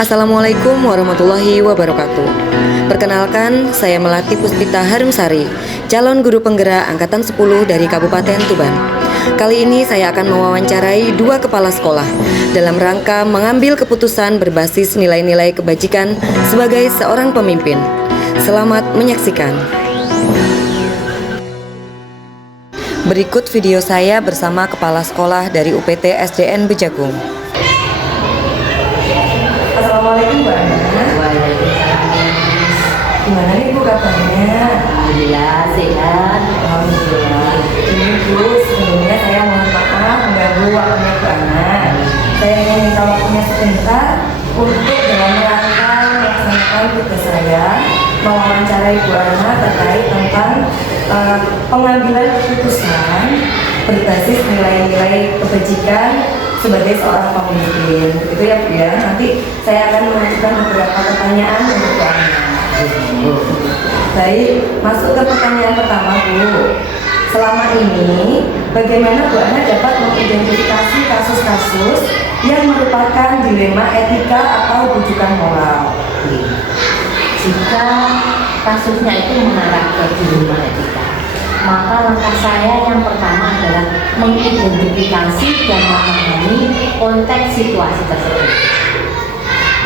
Assalamualaikum warahmatullahi wabarakatuh. Perkenalkan, saya Melati Puspita Harumsari, calon guru penggerak Angkatan 10 dari Kabupaten Tuban. Kali ini saya akan mewawancarai dua kepala sekolah dalam rangka mengambil keputusan berbasis nilai-nilai kebajikan sebagai seorang pemimpin. Selamat menyaksikan. Berikut video saya bersama kepala sekolah dari UPT SDN Bejagung. Assalamualaikum Bu Ana. Waalaikumsalam. Gimana nih Bu kabarnya? Alhamdulillah sehat. Alhamdulillah. Ini Bu, sebelumnya saya mohon maaf mengganggu waktunya Bu Ana. Saya ingin minta waktunya sebentar untuk dalam rangka melaksanakan tugas saya mewawancarai Bu Ana terkait tentang pengambilan keputusan berbasis nilai-nilai kebajikan sebagai seorang pemimpin. Itu ya Bu ya. Nanti saya akan mengajukan beberapa pertanyaan untuk Bu Ana. Baik, masuk ke pertanyaan pertama Bu. Selama ini, bagaimana Bu Ana dapat mengidentifikasi kasus-kasus yang merupakan dilema etika atau rujukan moral? Jika kasusnya itu mengarah ke dilema etika, maka langkah saya yang pertama adalah mengidentifikasi dan memahami konteks situasi tersebut.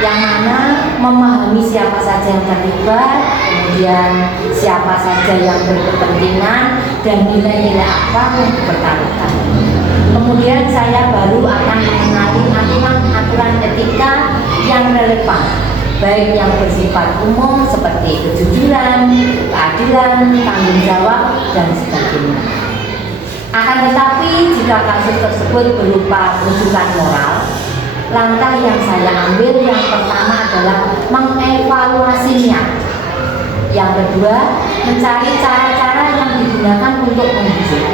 Yang mana memahami siapa saja yang terlibat, kemudian siapa saja yang berkepentingan, dan nilai-nilai apa yang dipertaruhkan. Kemudian saya baru akan mengenali aturan etika yang relevan, baik yang bersifat umum seperti kejujuran, keadilan, tanggung jawab, dan sebagainya. Akan tetapi jika kasus tersebut berupa rujukan moral, langkah yang saya ambil yang pertama adalah mengevaluasinya. Yang kedua, mencari cara-cara yang digunakan untuk membujuk.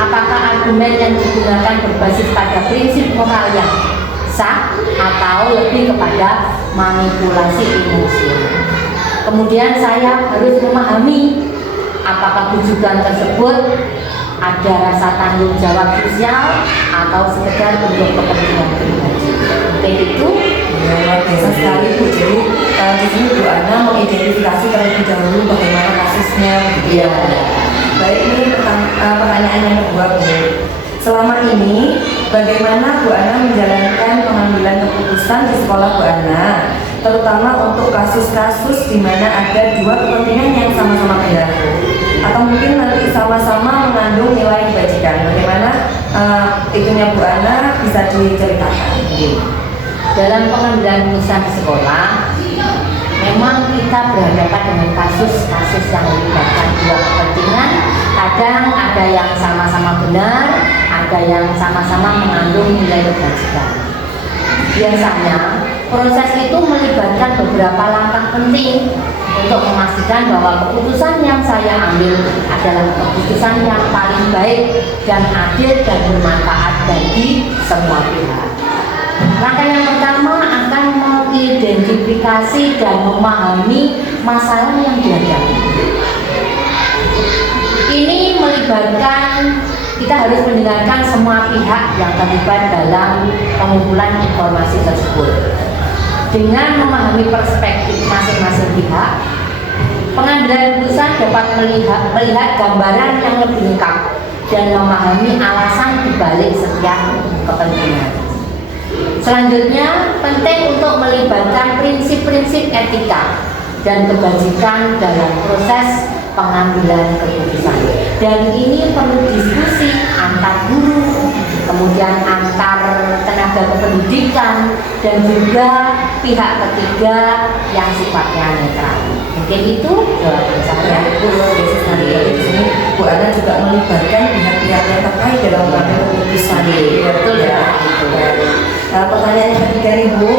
Apakah argumen yang digunakan berbasis pada prinsip moral yang sah atau lebih kepada manipulasi emosi. Kemudian saya harus memahami apakah bujukan tersebut ada rasa tanggung jawab sosial atau sekedar untuk kepentingan pribadi. Mungkin itu. Ya, luar biasa sekali Bu. Jadi di sini Bu Ana mengidentifikasi terlebih dahulu bagaimana kasusnya. Iya. Baik, ini pertanyaan yang kedua Bu. Selama ini, bagaimana Bu Ana menjalankan pengambilan keputusan di sekolah Bu Ana, terutama untuk kasus-kasus di mana ada dua kepentingan yang sama-sama berlaku, atau mungkin nanti sama-sama mengandung nilai kebajikan? Bagaimana itunya Bu Ana, bisa diceritakan? Dalam pengambilan keputusan di sekolah, memang kita berhadapan dengan kasus-kasus yang melibatkan dua kepentingan. Kadang ada yang sama-sama benar, ada yang sama-sama mengandung nilai kebajikan. Biasanya proses itu melibatkan beberapa langkah penting untuk memastikan bahwa keputusan yang saya ambil adalah keputusan yang paling baik dan adil dan bermanfaat bagi semua pihak. Langkah yang pertama akan mengidentifikasi dan memahami masalah yang dihadapi. Ini melibatkan kita harus mendengarkan semua pihak yang terlibat dalam pengumpulan informasi tersebut. Dengan memahami perspektif masing-masing pihak, pengambilan keputusan dapat melihat gambaran yang lebih lengkap dan memahami alasan dibalik setiap kepentingan. Selanjutnya, penting untuk melibatkan prinsip-prinsip etika dan kebajikan dalam proses pengambilan keputusan. Dan ini perlu diskusi antar guru, kemudian antar tenaga kependidikan, dan juga pihak ketiga yang sifatnya netral. Mungkin itu jawaban saya. Di sini Bu Ana juga melibatkan pihak-pihak yang terkait dalam mengambil keputusan. Betul ya. Pertanyaan yang ketiga nih Bu,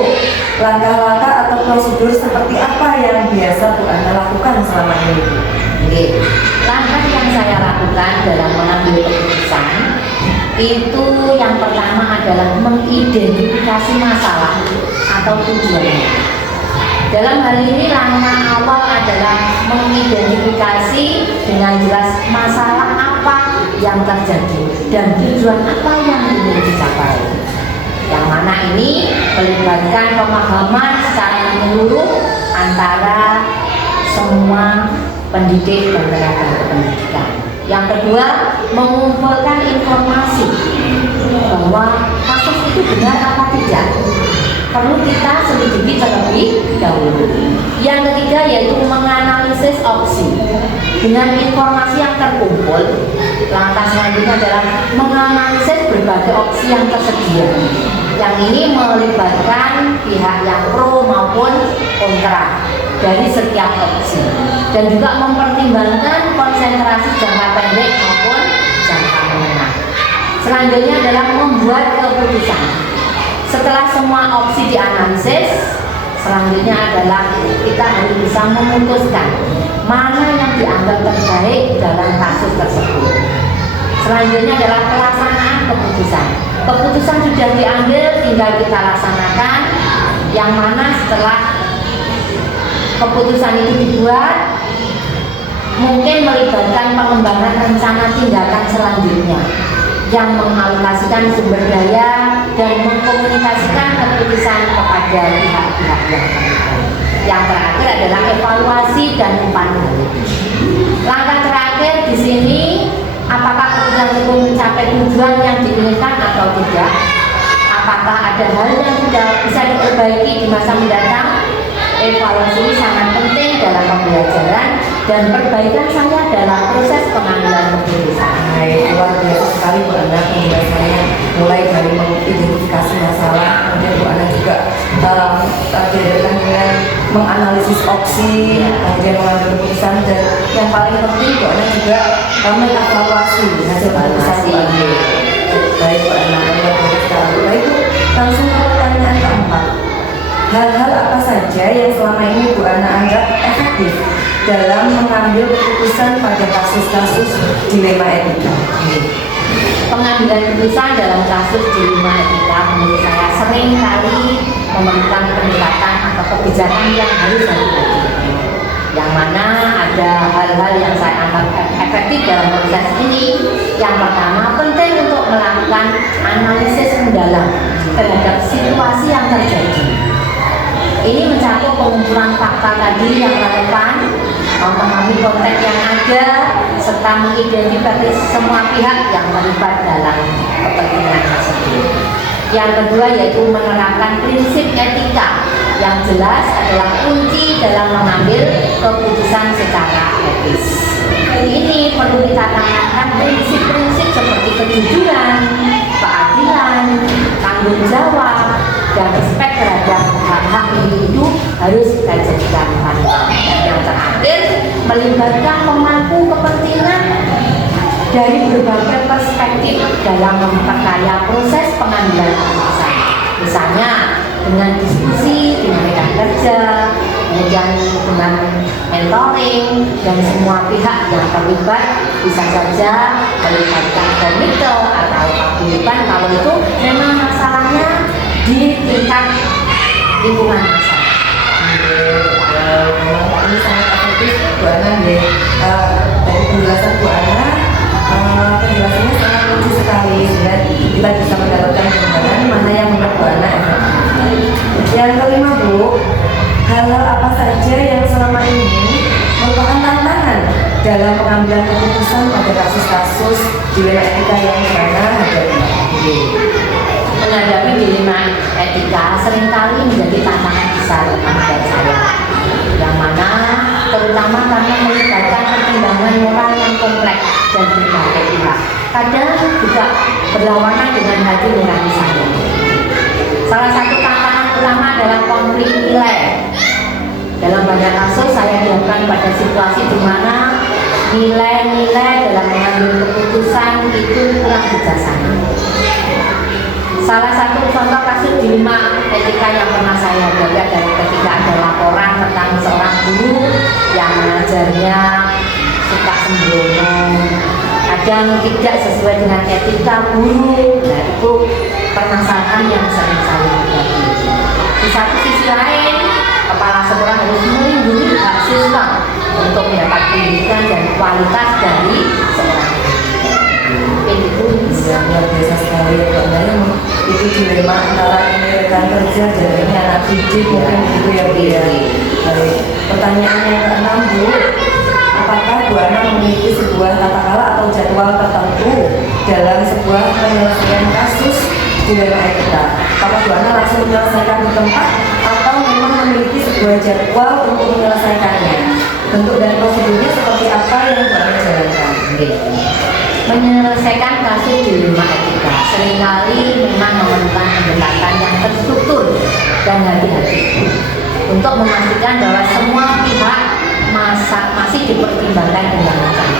langkah-langkah atau prosedur seperti apa yang biasa Bu Ana lakukan selama ini Bu? Langkah yang saya lakukan dalam mengambil keputusan itu yang pertama adalah mengidentifikasi masalah atau tujuannya. Dalam hal ini langkah awal adalah mengidentifikasi dengan jelas masalah apa yang terjadi dan tujuan apa yang ingin dicapai. yang mana ini melibatkan pemahaman secara menyeluruh antara semua pendidik dan tenaga pendidikan. Yang kedua, mengumpulkan informasi bahwa kasus itu benar apa tidak, perlu kita selidiki terlebih dahulu. Yang ketiga yaitu menganalisis opsi. Dengan informasi yang terkumpul, langkah selanjutnya adalah menganalisis berbagai opsi yang tersedia. Yang ini melibatkan pihak yang pro maupun kontra dari setiap opsi, dan juga mempertimbangkan konsentrasi jangka pendek maupun jangka menengah. Selanjutnya adalah membuat keputusan. Setelah semua opsi dianalisis, selanjutnya adalah kita harus bisa memutuskan mana yang dianggap terbaik dalam kasus tersebut. Selanjutnya adalah pelaksanaan keputusan. Keputusan sudah diambil, tinggal kita laksanakan. Yang mana setelah keputusan itu dibuat, mungkin melibatkan pengembangan rencana tindakan selanjutnya yang mengalokasikan sumber daya dan mengkomunikasikan keputusan kepada pihak-pihak yang terkait. Yang terakhir adalah evaluasi dan umpan balik. Langkah terakhir di sini, apakah keputusan itu mencapai tujuan yang diinginkan atau tidak? Apakah ada hal yang sudah bisa diperbaiki di masa mendatang? Evaluasi ini sangat penting dalam pembelajaran dan perbaikan saya dalam proses pengambilan keputusan. Luar biasa sekali Bu Ana penjelasannya, mulai dari mengidentifikasi masalah, kemudian Bu Ana juga terkaitan dengan menganalisis opsi, kemudian mengambil keputusan, dan yang paling penting Bu Ana juga mengevaluasi hasil keputusan Bu Ana. Baik Bu Ana, luar biasa sekali. Baik Bu, langsung ke pertanyaan keempat. Hal-hal apa saja yang selama ini Bu Ana anggap efektif dalam mengambil keputusan pada kasus-kasus dilema etika? Pengambilan keputusan dalam kasus dilema etika menurut saya sering kali memerlukan pendekatan atau kebijakan yang harus hati-hati. Yang mana ada hal-hal yang saya anggap efektif dalam proses ini. Yang pertama, penting untuk melakukan analisis mendalam terhadap situasi yang terjadi. Ini mencakup pengumpulan fakta tadi yang relevan, memahami konteks yang ada, serta mengidentifikasi semua pihak yang terlibat dalam kepentingan tersebut. Yang kedua yaitu menerapkan prinsip etika yang jelas adalah kunci dalam mengambil keputusan secara etis. Ini perlu kita tanamkan prinsip-prinsip seperti kejujuran, keadilan, tanggung jawab, dan respek terhadap hak-hak individu harus kita jadikan panutan. Yang terakhir, melibatkan pemangku kepentingan dari berbagai perspektif dalam memperkaya proses pengambilan keputusan. Misalnya dengan diskusi, dengan rekan kerja, kemudian dengan mentoring, dan semua pihak yang terlibat bisa saja melibatkan komite atau paguyuban kalau itu memang masalahnya di tingkat lingkungan masyarakat. Ini sangat efektif Bu Ana ya. Dari penjelasan Bu Ana, penjelasannya sangat lucu sekali, dan kita bisa mendapatkan gambaran mana yang menurut Bu Ana efektif. Yang kelima Bu, hal-hal apa saja yang selama ini merupakan tantangan dalam pengambilan keputusan pada kasus-kasus dilema etika yang Bu Ana hadapi? Menghadapi dilema etika seringkali menjadi tantangan besar bagi saya, yang mana terutama karena melibatkan pertimbangan moral yang kompleks dan berbagai pihak. Kadang juga berlawanan dengan hati nurani saya. Salah satu tantangan utama adalah konflik nilai. Dalam banyak kasus saya dihadapkan pada situasi di mana nilai-nilai dalam mengambil keputusan itu kurang bijaksana. Salah satu contoh kasus dilema etika yang pernah saya hadapi adalah ketika ada laporan tentang seorang guru yang mengajarnya suka sembrono, kadang tidak sesuai dengan etika guru. Nah, itu permasalahan yang sering saya hadapi. Di satu sisi lain, kepala sekolah harus melindungi hak siswa untuk mendapat pendidikan dan kualitas dari seorang guru. Mungkin itu luar biasa sekali ya Bu Ana. Itu itu dilema antara ini rekan kerja dan ini anak didik mungkin gitu ya Bu ya. Baik, pertanyaan yang keenam Bu, apakah Bu Ana memiliki sebuah tata cara atau jadwal tertentu dalam sebuah penyelesaian kasus dilema etika? Apakah Bu Ana langsung menyelesaikan di tempat atau memang memiliki sebuah jadwal untuk menyelesaikannya? Bentuk dan prosedurnya seperti apa yang Bu Ana jalankan? Menyelesaikan kasus dilema etika seringkali memang memerlukan pendekatan yang terstruktur dan hati-hati untuk memastikan bahwa semua pihak masih dipertimbangkan dengan matang.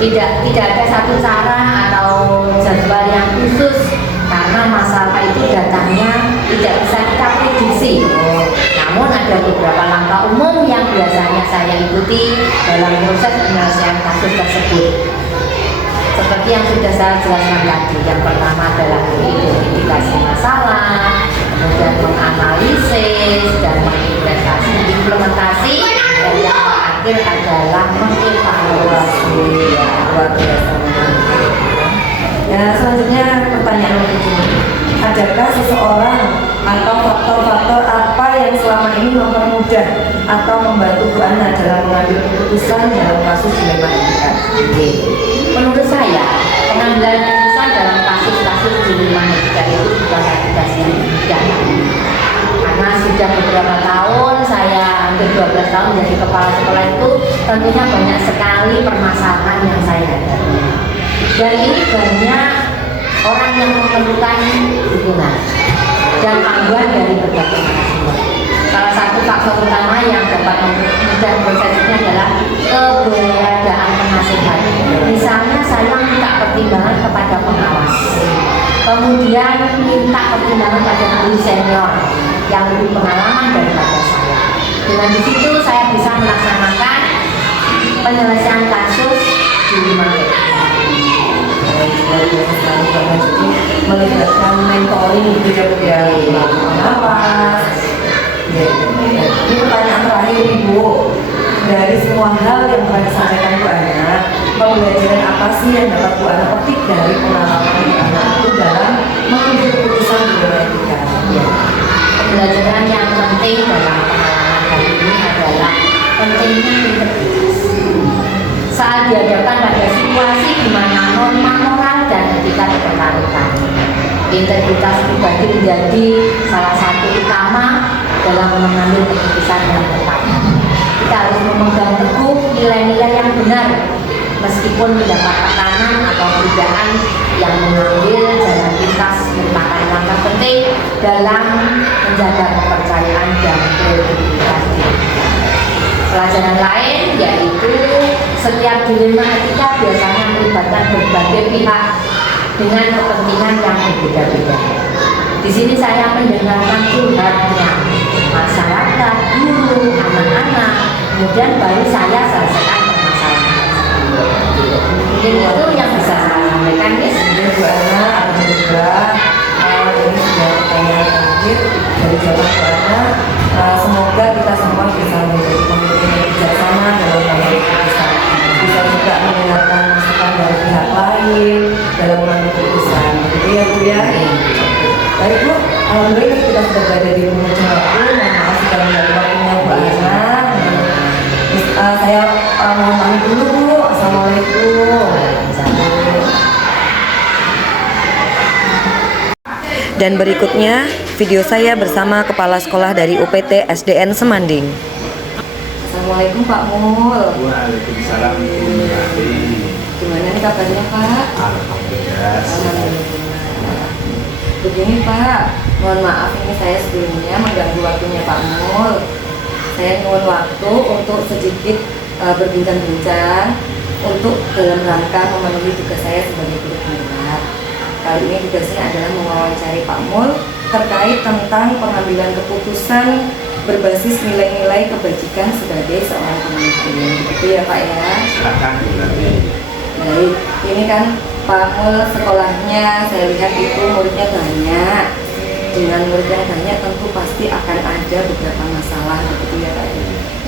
Tidak ada satu cara atau jadwal yang khusus karena masalah itu datangnya tidak bisa kita prediksi. Namun ada beberapa langkah umum yang biasanya saya ikuti dalam proses penyelesaian kasus tersebut. Seperti yang sudah saya jelaskan tadi, yang pertama adalah identifikasi masalah, kemudian menganalisis dan mengimplementasi, dan yang terakhir adalah mengevaluasi. Luar biasa. Ya, selanjutnya pertanyaan nomor 7. Adakah seseorang atau faktor-faktor apa yang selama ini mempermudah atau membantu Bu Ana dalam mengambil keputusan dalam kasus dilema etika? Menurut saya, pengambilan keputusan dalam kasus-kasus dilema etika itu bukan tugas yang mudah. Karena sudah beberapa tahun, saya hampir 12 tahun menjadi kepala sekolah itu tentunya banyak sekali permasalahan yang saya hadapi. Dan ini banyak orang yang memerlukan dukungan dan panduan dari berbagai narasumber. Salah satu faktor utama yang dapat memudahkan proses ini adalah keberadaan penasihat. Misalnya saya minta pertimbangan kepada pengawas, kemudian minta pertimbangan pada guru senior yang lebih pengalaman daripada saya. Dengan di situ saya bisa melaksanakan penyelesaian kasus di rumah. Jadi melibatkan mentoring gitu ya Bu ya, pengawas. Ini pertanyaan terakhir Ibu, dari semua hal yang telah disampaikan Bu Ana, pembelajaran apa sih yang dapat Bu Ana petik dari pengalaman Bu Ana itu dalam mengambil keputusan dilema etika? Pembelajaran yang penting dalam pengalaman kali ini adalah pentingnya integritas. Saat dihadapkan pada situasi di mana norma moral dan etika dipertaruhkan, integritas pribadi menjadi salah satu utama dalam mengambil keputusan yang tepat. Kita harus memegang teguh nilai-nilai yang benar meskipun mendapat tekanan atau godaan yang mengambil jalan pintas merupakan langkah penting dalam menjaga kepercayaan dan kredibilitas diri. Pelajaran lain yaitu setiap dilema etika biasanya melibatkan berbagai pihak dengan kepentingan yang berbeda-beda. Di sini saya mendengarkan curhatnya masyarakat, guru, anak-anak, kemudian baru saya selesaikan permasalahan. Mungkin itu yang bisa saya sampaikan, Miss. Bu Ana, alhamdulillah ini sudah pertanyaan terakhir dari jawaban Bu Ana. Semoga kita semua bisa menjadi pemimpin yang bijaksana dalam mengambil keputusan, bisa juga mendengarkan masukan dari pihak lain dalam mengambil keputusan. Begitu ya Bu ya. Baik Bu, alhamdulillah kita sudah berada di penghujung waktu. Mohon maaf sudah mengganggu waktunya Bu Ana. Saya mohon pamit dulu Bu. Assalamualaikum. Dan berikutnya video saya bersama Kepala Sekolah dari UPT SDN Semanding. Assalamualaikum Pak Mul. Waalaikumsalam warahmatullahi wabarakatuh. Gimana nih kabarnya Pak? Alhamdulillah. Alhamdulillah. Begini Pak, mohon maaf ini saya sebelumnya mengganggu waktunya Pak Mul. Saya nyuwun waktu untuk sedikit berbincang-bincang untuk dalam rangka memenuhi tugas saya sebagai guru privat. Kali ini tugasnya adalah mewawancari Pak Mul terkait tentang pengambilan keputusan berbasis nilai-nilai kebajikan sebagai seorang pemimpin. Begitu ya Pak ya? Silakan berarti. Baik, ini kan Pak Mul sekolahnya saya lihat itu muridnya banyak. Dengan murid yang banyak tentu pasti akan ada beberapa masalah, begitu ya Pak.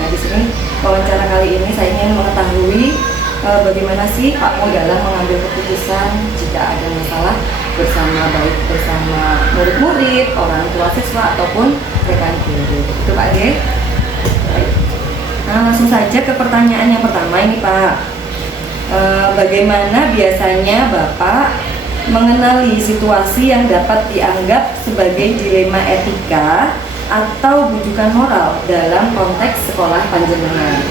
Nah di sini wawancara kali ini saya ingin mengetahui bagaimana sih Pak Mul dalam mengambil keputusan jika ada masalah baik bersama murid-murid, orang tua siswa ataupun rekan guru. Itu Pak D. Baik. Nah, langsung saja ke pertanyaan yang pertama ini Pak. Bagaimana biasanya Bapak mengenali situasi yang dapat dianggap sebagai dilema etika atau bujukan moral dalam konteks sekolah panjenengan?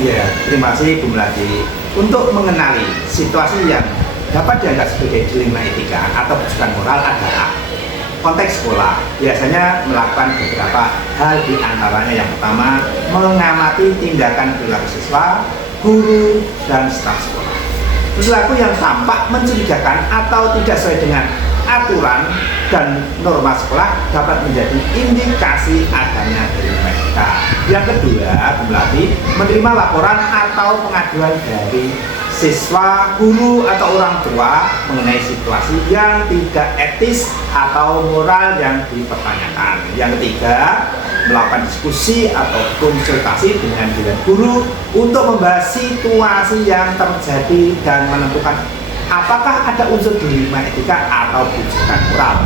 Ya, terima kasih Bu Melati. Untuk mengenali situasi yang dapat dianggap sebagai dilema etika atau bujukan moral adalah konteks sekolah. Biasanya melakukan beberapa hal, di antaranya yang pertama mengamati tindakan perilaku siswa, guru, dan staf sekolah. Perilaku yang tampak mencurigakan atau tidak sesuai dengan aturan dan norma sekolah dapat menjadi indikasi adanya dilema etika. Yang kedua, Bu Melati, menerima laporan atau pengaduan dari siswa, guru, atau orang tua mengenai situasi yang tidak etis atau moral yang dipertanyakan. Yang ketiga, melakukan diskusi atau konsultasi dengan guru untuk membahas situasi yang terjadi dan menentukan apakah ada unsur dilema etika atau bujukan moral.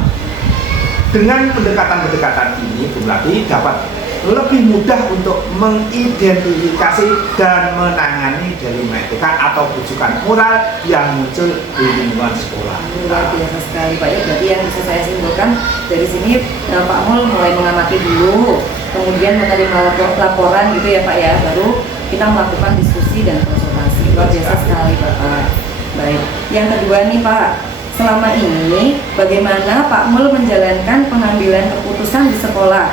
Dengan pendekatan-pendekatan ini, Bu Melati dapat lebih mudah untuk mengidentifikasi dan menangani dilema etika atau bujukan moral yang muncul di lingkungan sekolah. Luar biasa sekali Pak ya. Berarti yang bisa saya simpulkan dari sini Pak Mul mulai mengamati dulu, kemudian menerima laporan gitu ya Pak ya, baru kita melakukan diskusi dan konsultasi. Luar biasa sekali Bapak. Baik. Yang kedua nih Pak, selama ini bagaimana Pak Mul menjalankan pengambilan keputusan di sekolah,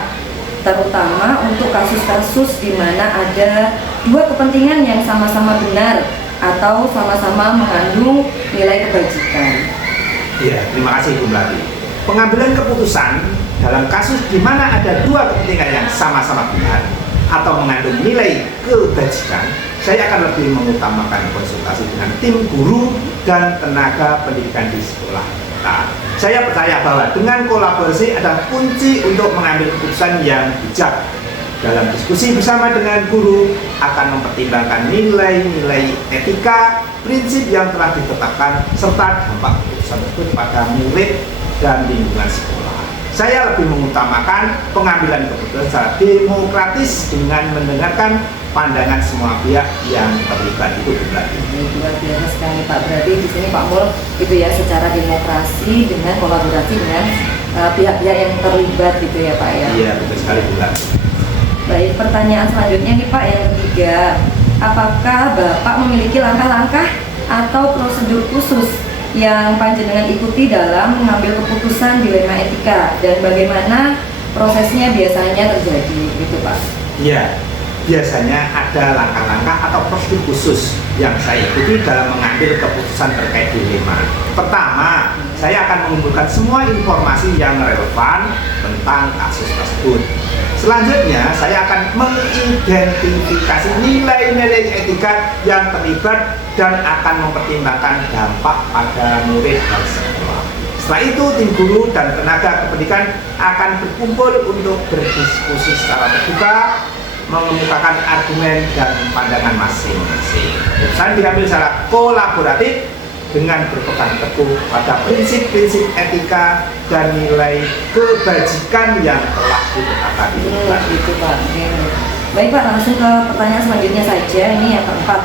terutama untuk kasus-kasus di mana ada dua kepentingan yang sama-sama benar atau sama-sama mengandung nilai kebajikan? Ya, terima kasih Bu Melati. Pengambilan keputusan dalam kasus di mana ada dua kepentingan yang sama-sama benar atau mengandung nilai kebajikan, saya akan lebih mengutamakan konsultasi dengan tim guru dan tenaga pendidikan di sekolah. Nah, saya percaya bahwa dengan kolaborasi adalah kunci untuk mengambil keputusan yang bijak. Dalam diskusi bersama dengan guru akan mempertimbangkan nilai-nilai etika, prinsip yang telah ditetapkan, serta dampak keputusan tersebut pada murid dan lingkungan sekolah. Saya lebih mengutamakan pengambilan keputusan secara demokratis dengan mendengarkan pandangan semua pihak yang terlibat. Itu berarti. Luar biasa sekali Pak. Berarti di sini Pak Mul itu ya secara demokrasi dengan kolaborasi dengan pihak-pihak yang terlibat gitu ya Pak ya. Iya, betul sekali Bu Melati. Baik, pertanyaan selanjutnya nih Pak yang ketiga, apakah Bapak memiliki langkah-langkah atau prosedur khusus yang panjenengan ikuti dalam mengambil keputusan dilema etika dan bagaimana prosesnya biasanya terjadi gitu Pak? Iya, biasanya ada langkah-langkah atau prosedur khusus yang saya ikuti dalam mengambil keputusan terkait dilema. Pertama, saya akan mengumpulkan semua informasi yang relevan tentang kasus tersebut. Selanjutnya, saya akan mengidentifikasi nilai-nilai etika yang terlibat dan akan mempertimbangkan dampak pada murid dan sekolah. Setelah itu, tim guru dan tenaga kependidikan akan berkumpul untuk berdiskusi secara terbuka, mengemukakan argumen dan pandangan masing-masing. Keputusan diambil secara kolaboratif dengan berpegang teguh pada prinsip-prinsip etika dan nilai kebajikan yang telah ditetapkan. Itu Pak. Baik Pak, langsung ke pertanyaan selanjutnya saja. Ini yang keempat.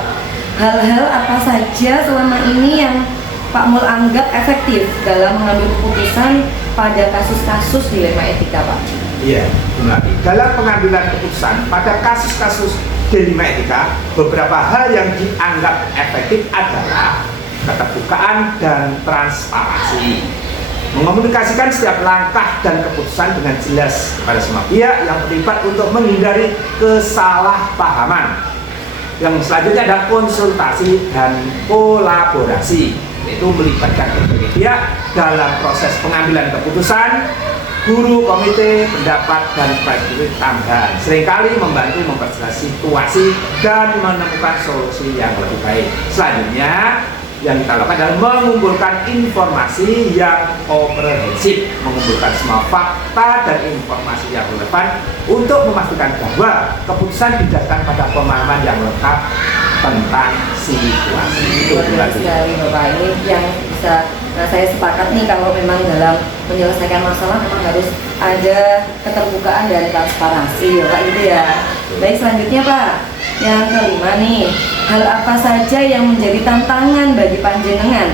Hal-hal apa saja selama ini yang Pak Mul anggap efektif dalam mengambil keputusan pada kasus-kasus dilema etika Pak? Iya, benar. Dalam pengambilan keputusan pada kasus-kasus dilema etika, beberapa hal yang dianggap efektif adalah keterbukaan dan transparansi, mengomunikasikan setiap langkah dan keputusan dengan jelas kepada semua pihak yang terlibat untuk menghindari kesalahpahaman. Yang selanjutnya ada konsultasi dan kolaborasi, yaitu melibatkan berbagai pihak dalam proses pengambilan keputusan. Guru, komite, pendapat, dan prajurit tambahan seringkali membantu memperjelas situasi dan menemukan solusi yang lebih baik. Selanjutnya, yang kita lakukan adalah mengumpulkan informasi yang komprehensif, mengumpulkan semua fakta dan informasi yang relevan untuk memastikan bahwa keputusan didasarkan pada pemahaman yang lengkap tentang situasi. Luar biasa sekali Bapak, ini yang bisa Nah, saya sepakat nih kalau memang dalam menyelesaikan masalah memang harus ada keterbukaan dan transparansi, ya Pak, gitu ya. Baik, selanjutnya Pak, yang kelima nih, hal apa saja yang menjadi tantangan bagi panjenengan?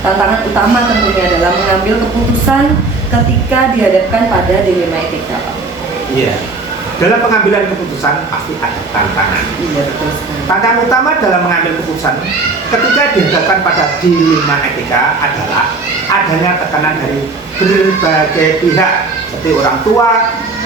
Tantangan utama tentunya dalam mengambil keputusan ketika dihadapkan pada dilema etika, Pak. Iya. Dalam pengambilan keputusan pasti ada tantangan. Iya, betul sekali. Tantangan utama dalam mengambil keputusan ketika dihadapkan pada dilema etika adalah adanya tekanan dari berbagai pihak seperti orang tua,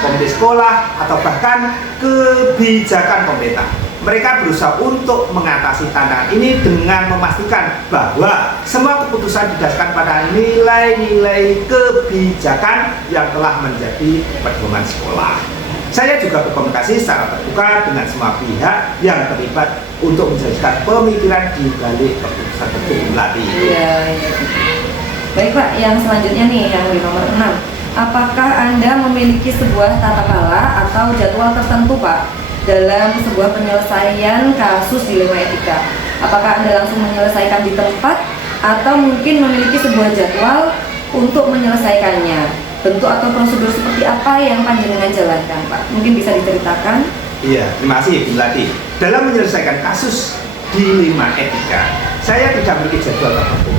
komite sekolah, atau bahkan kebijakan pemerintah. Mereka berusaha untuk mengatasi tantangan ini dengan memastikan bahwa semua keputusan didasarkan pada nilai-nilai kebijakan yang telah menjadi pedoman sekolah. Saya juga berkomunikasi secara terbuka dengan semua pihak yang terlibat untuk menjelaskan pemikiran di balik keputusan tersebut melatih. Iya. Baik Pak, yang selanjutnya nih, yang di nomor 6. Apakah Anda memiliki sebuah tata kelola atau jadwal tertentu Pak dalam sebuah penyelesaian kasus dilema etika? Apakah Anda langsung menyelesaikan di tempat atau mungkin memiliki sebuah jadwal untuk menyelesaikannya? Bentuk atau prosedur seperti apa yang panjenengan jalankan, Pak? Mungkin bisa diceritakan? Iya, terima kasih Bu Lati. Dalam menyelesaikan kasus dilema etika, saya tidak memiliki jadwal tertentu.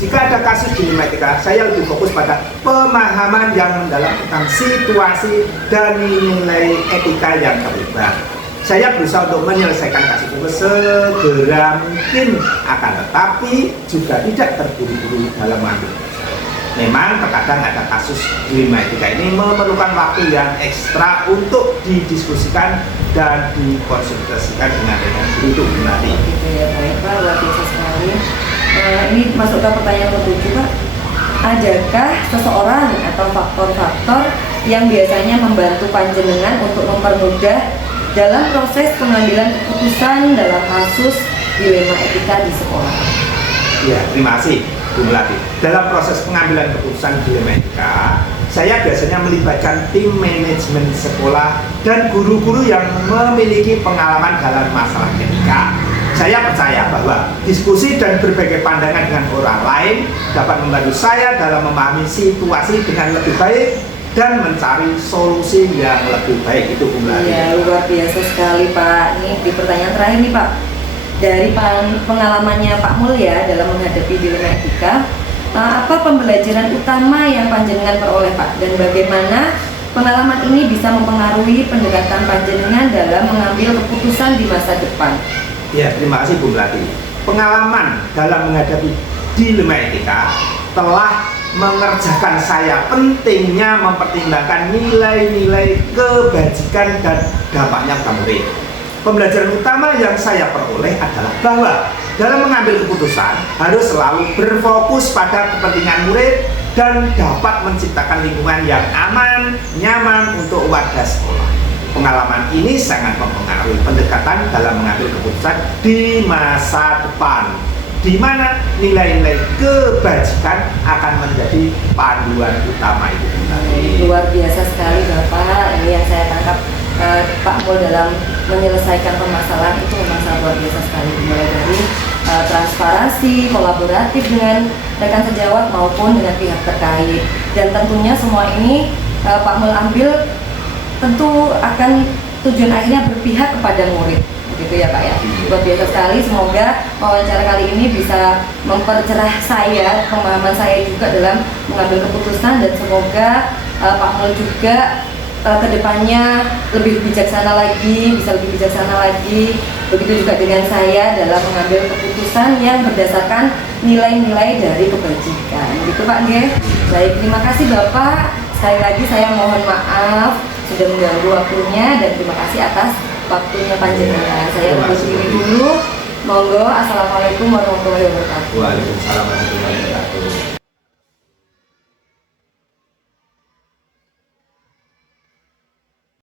Jika ada kasus dilema etika, saya lebih fokus pada pemahaman yang mendalam tentang situasi dan nilai etika yang terlibat. Saya berusaha untuk menyelesaikan kasus itu segera mungkin, akan tetapi juga tidak terburu-buru dalam mengambil. Memang terkadang ada kasus dilema etika ini memerlukan waktu yang ekstra untuk didiskusikan dan dikonsultasikan dengan rekan guru itu nanti. Gitu ya, baik Pak, luar biasa sekali. Ini masuk ke pertanyaan ke-7 Pak. Adakah seseorang atau faktor-faktor yang biasanya membantu panjenengan untuk mempermudah dalam proses pengambilan keputusan dalam kasus dilema etika di sekolah? Ya, terima kasih Bu Melati. Dalam proses pengambilan keputusan dilema etika, saya biasanya melibatkan tim manajemen sekolah dan guru-guru yang memiliki pengalaman dalam masalah etika. Saya percaya bahwa diskusi dan berbagai pandangan dengan orang lain dapat membantu saya dalam memahami situasi dengan lebih baik dan mencari solusi yang lebih baik. Itu Bu Melati. Iya, luar biasa sekali Pak. Ini di pertanyaan terakhir nih Pak. Dari pengalamannya Pak Mulya dalam menghadapi dilema etika, apa pembelajaran utama yang panjenengan peroleh Pak? Dan bagaimana pengalaman ini bisa mempengaruhi pendekatan panjenengan dalam mengambil keputusan di masa depan? Ya, terima kasih Bu Melati. Pengalaman dalam menghadapi dilema etika telah mengerjakan saya pentingnya mempertimbangkan nilai-nilai kebajikan dan dampaknya pada murid. Pembelajaran utama yang saya peroleh adalah bahwa dalam mengambil keputusan harus selalu berfokus pada kepentingan murid dan dapat menciptakan lingkungan yang aman, nyaman untuk warga sekolah. Pengalaman ini sangat mempengaruhi pendekatan dalam mengambil keputusan di masa depan, di mana nilai-nilai kebajikan akan menjadi panduan utama itu. Luar biasa sekali Bapak. Ini yang saya tangkap Pak Mul dalam menyelesaikan permasalahan itu memang sangat luar biasa sekali, mulai dari transparansi, kolaboratif dengan rekan sejawat maupun dengan pihak terkait, dan tentunya semua ini Pak Mul ambil tentu akan tujuan akhirnya berpihak kepada murid, begitu ya Pak ya. Luar biasa sekali. Semoga wawancara kali ini bisa mempercerah saya, pemahaman saya juga dalam mengambil keputusan, dan semoga Pak Mul juga kedepannya lebih bijaksana lagi, bisa lebih bijaksana lagi. Begitu juga dengan saya dalam mengambil keputusan yang berdasarkan nilai-nilai dari kebajikan. Gitu Pak Nge. Baik, terima kasih Bapak. Sekali lagi saya mohon maaf sudah mengganggu waktunya, dan terima kasih atas waktunya panjenengan. Saya undur diri dulu. Monggo. Assalamualaikum warahmatullahi wabarakatuh. Waalaikumsalam warahmatullahi wabarakatuh.